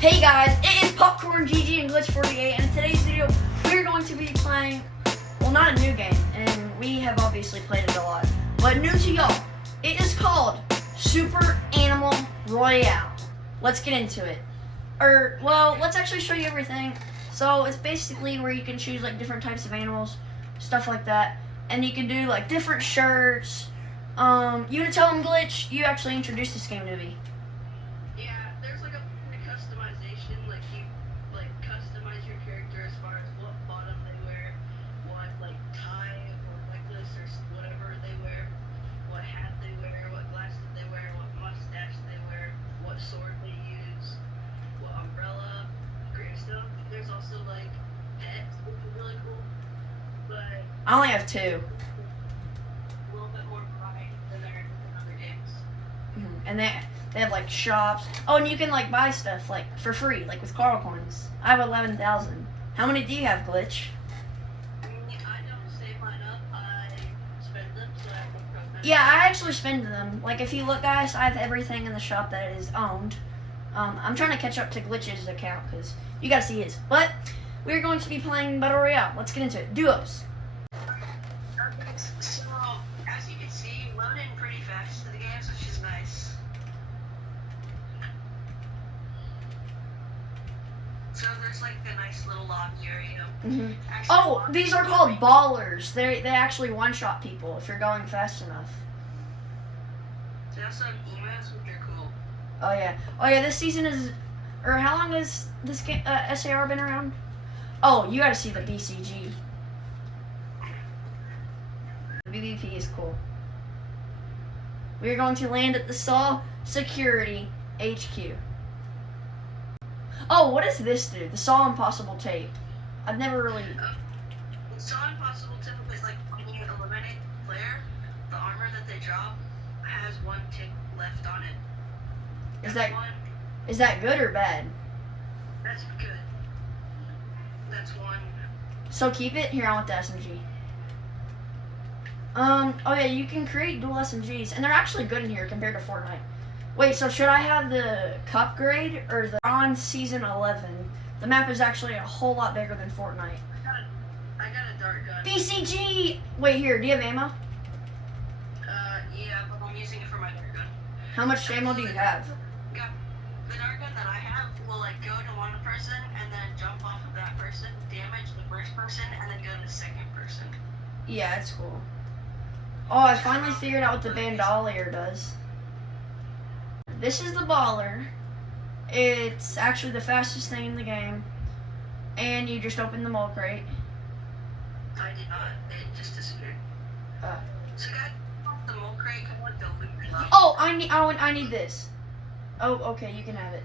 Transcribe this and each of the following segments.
Hey guys, it is Popcorn GG and Glitch 48, and in today's video we're going to be playing, well, not a new game, and we have obviously played it a lot, but new to y'all. It is called Super Animal Royale. Let's get into it. Well, let's actually show you everything. So it's basically where you can choose like different types of animals, stuff like that, and you can do like different shirts. You want to tell them, Glitch? You actually introduced this game to me. Yeah, there's like a customization, like you like customize your character as far as what bottom they wear, what like tie or necklace or whatever they wear, what hat they wear, what glasses they wear, what mustache they wear, what sword they use, what umbrella, great stuff. There's also like pets, which is really cool, but I only have two. a little bit more variety than there is in other games. And they have like shops. Oh, and you can like buy stuff like for free, like with Carl coins. I have 11,000. How many do you have, Glitch? I don't save mine up. I spend them so I can progress. Yeah, I actually spend them. Like if you look, guys, I have everything in the shop that is owned. I'm trying to catch up to Glitch's account because you gotta see his. But we're going to be playing Battle Royale. Let's get into it. Duos. So, as you can see, load in pretty fast to the games, which is nice. So there's like a nice little lobby area. Actually, Oh, these are called ballers. They actually one-shot people if you're going fast enough. They also have emails, which are cool. Oh yeah. This season is, or how long has this game SAR been around? Oh, you gotta see the BCG. The BBP is cool. We are going to land at the Saw Security HQ. Oh, what does this do? The Saw Impossible Tape. I've never really. It's so impossible to is like when you eliminate the player, the armor that they drop has one tick left on it. Is That's that one. is that good or bad? That's good. That's one. So keep it. Here, I want the SMG. Oh yeah, you can create dual SMGs, and they're actually good in here compared to Fortnite. Wait, so should I have the cup grade or the on season 11? The map is actually a whole lot bigger than Fortnite. I got a dart gun. BCG! Wait, here, do you have ammo? Yeah, but I'm using it for my dart gun. How much ammo do you have? Got the dart gun that I have will like go to one person and then jump off of that person, damage the first person, and then go to the second person. Yeah, it's cool. Oh, I finally figured out what the bandolier does. This is the baller. It's actually the fastest thing in the game. And you just open the mole crate. I did not. It just disappeared. Uh. So guys, the mole crate can like the loot stuff. Oh, I need this. Oh, okay, you can have it.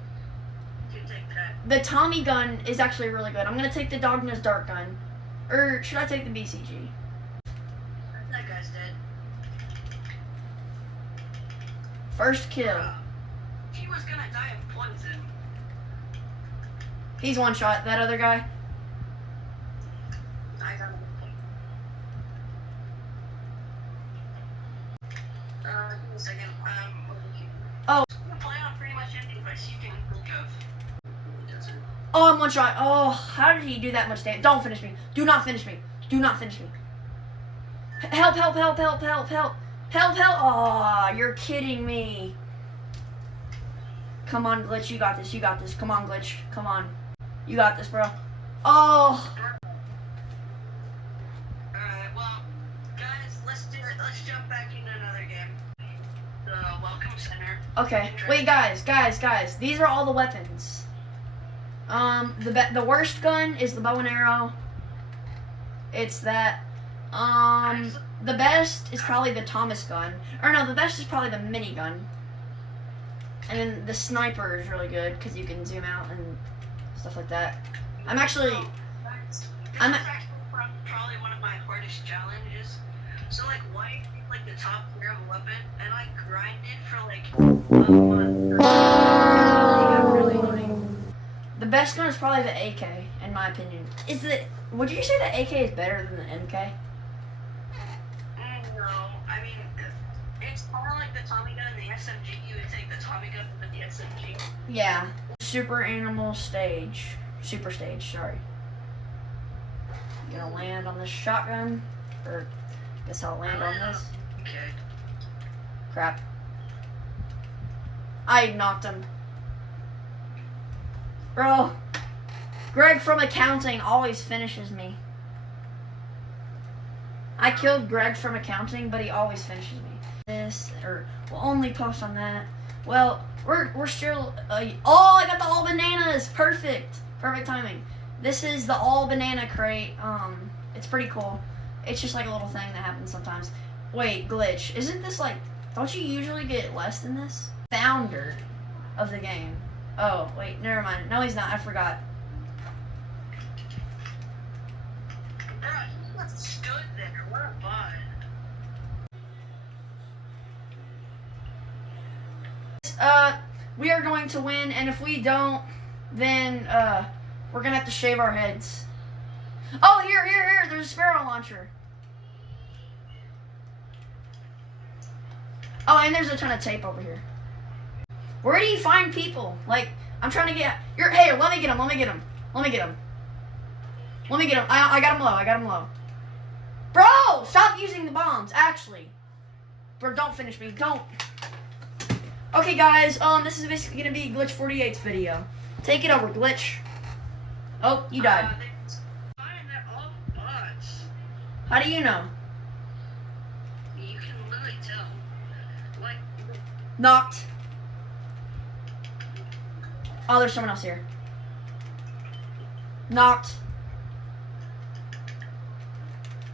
You can take that. The Tommy gun is actually really good. I'm gonna take the Dogna's dart gun. Or should I take the BCG? That guy's dead. First kill. He was gonna die of poison. He's one shot. That other guy. I got him. Give me a second. Oh. You can play on pretty much any device you can think of. Oh, I'm one shot. Oh, how did he do that much damage? Don't finish me. Do not finish me. Do not finish me. Help, help, help, help, help, help. Help, help. Oh, you're kidding me. Come on, Glitch. You got this. You got this. Come on, Glitch. Come on. You got this, bro. Oh. Alright, well, guys, let's do it. Let's jump back into another game. The Welcome Center. Okay. Wait, guys. These are all the weapons. The worst gun is the bow and arrow. It's that. The best is probably the Thomas gun. Or no, the best is probably the minigun. And then the sniper is really good because you can zoom out and stuff like that. I'm actually. This is actually probably one of my hardest challenges. So like, why like the top tier of a weapon, and I grinded for like a month. The best gun is probably the AK, in my opinion. Would you say the AK is better than the MK? No, I mean, it's kind of like the Tommy gun and the SMG. You would take the Tommy gun with the SMG. Yeah. Super animal stage. Super stage, sorry. I'm gonna land on this shotgun. Or guess I'll land on this. Okay. Crap. I knocked him. Bro. Greg from accounting always finishes me. I killed Greg from accounting, but he always finishes me. This, or we'll only post on that. Well, we're still. Oh, I got the all bananas. Perfect timing. This is the all banana crate. It's pretty cool. It's just like a little thing that happens sometimes. Wait, glitch. Isn't this like? Don't you usually get less than this? Founder of the game. Oh wait, never mind. No, he's not. I forgot. Bro, he just stood there. What a bot. We are going to win, and if we don't, then we're gonna have to shave our heads. Oh, here, there's a sparrow launcher. Oh, and there's a ton of tape over here. Where do you find people? Like, I'm trying to get. Hey, let me get him. I got him low. Bro, stop using the bombs. Actually, bro, don't finish me. Don't. Okay, guys. This is basically gonna be Glitch 48's video. Take it over, Glitch. Oh, you died. They're all bots. How do you know? You can literally tell. Like, Knocked. Oh, there's someone else here. Knocked.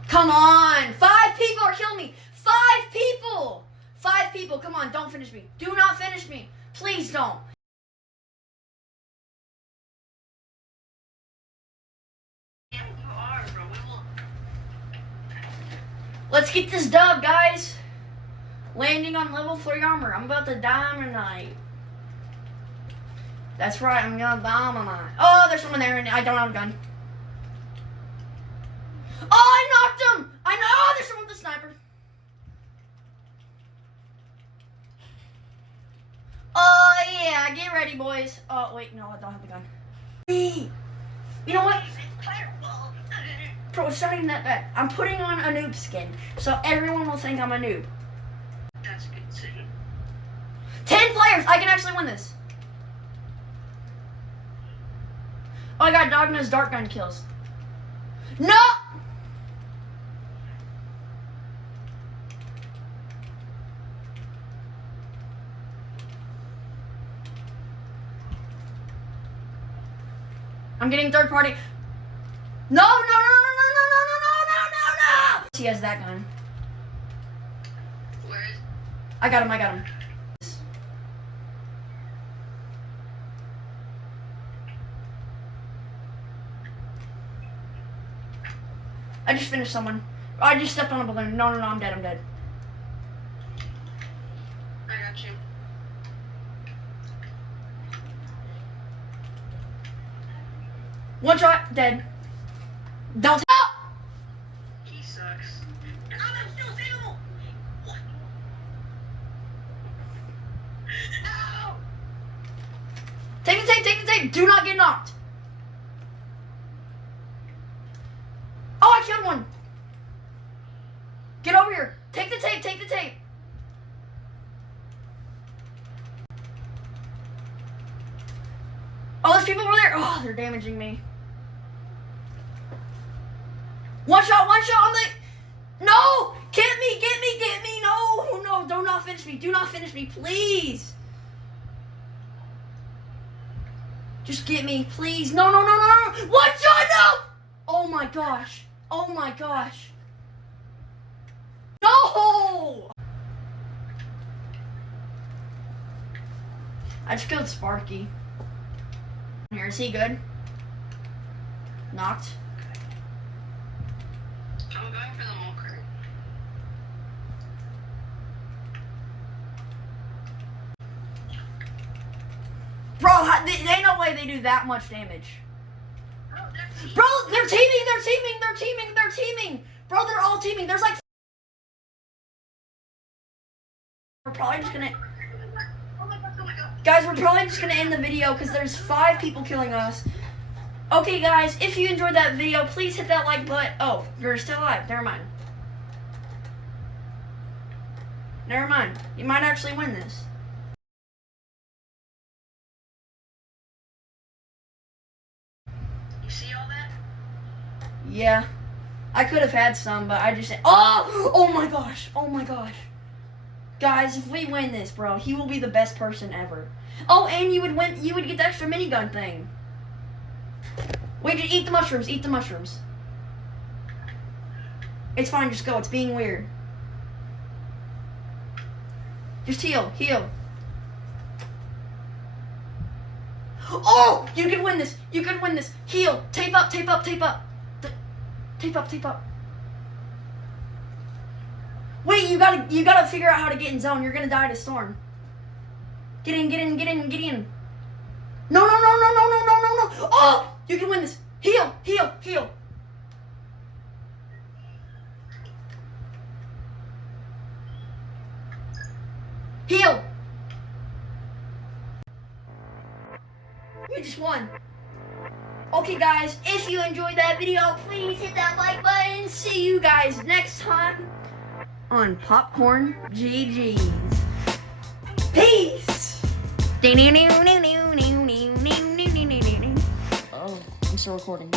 Come on! 5 people are killing me! 5 people! 5 people, come on, don't finish me. Do not finish me. Please don't. yeah, you are, bro. We will. Let's get this dub, guys. Landing on level 3 armor. I'm about to dominate. That's right, I'm gonna dominate. Oh, there's someone there and I don't have a gun. Oh, I knocked him! I know. Oh, there's someone with a sniper. Oh, yeah, get ready, boys. Oh, wait, no, I don't have a gun. You know what? Bro, it's not even that bad. I'm putting on a noob skin, so everyone will think I'm a noob. That's a good decision. 10 players! I can actually win this. Oh, I got Dogma's dart gun kills. No! I'm getting third party. No! He has that gun. Where is? I got him. I just finished someone. I just stepped on a balloon. No, I'm dead. I got you. One shot, dead. Don't. He sucks. I'm still single. What? No! Take the tape. Do not get knocked. Oh, I killed one. Get over here. Take the tape. Oh, there's people over there. Oh, they're damaging me. One shot on the. No! Get me! No! Do not finish me, please. Just get me, please. No. One shot, no! Oh my gosh. No! I just killed Sparky. Here, is he good? Knocked. I'm going for the mulker. Bro, they no way they do that much damage. Bro, they're teaming. Bro, they're all teaming. There's like. We're probably just gonna. Oh my god. Guys, we're probably just gonna end the video because there's 5 people killing us. Okay, guys, if you enjoyed that video, please hit that like button. Oh, you're still alive. Never mind. Never mind. You might actually win this. You see all that? Yeah. I could have had some, but I just said, oh my gosh. Oh my gosh. Guys, if we win this, bro, he will be the best person ever. Oh, and you would get the extra minigun thing. Wait, just eat the mushrooms. Eat the mushrooms. It's fine. Just go. It's being weird. Just heal. Heal. Oh! You can win this. You can win this. Heal. Tape up. Tape up. Tape up. Tape up. Tape up. Wait, you gotta figure out how to get in zone. You're gonna die to storm. Get in. Get in. Get in. Get in. No, no, no, no, no, no, no, no, no. Oh! You can win this. Heal. Heal. Heal. Heal. You just won. Okay, guys, if you enjoyed that video, please hit that like button. See you guys next time on Popcorn GG's. Peace. Oh, I'm still recording.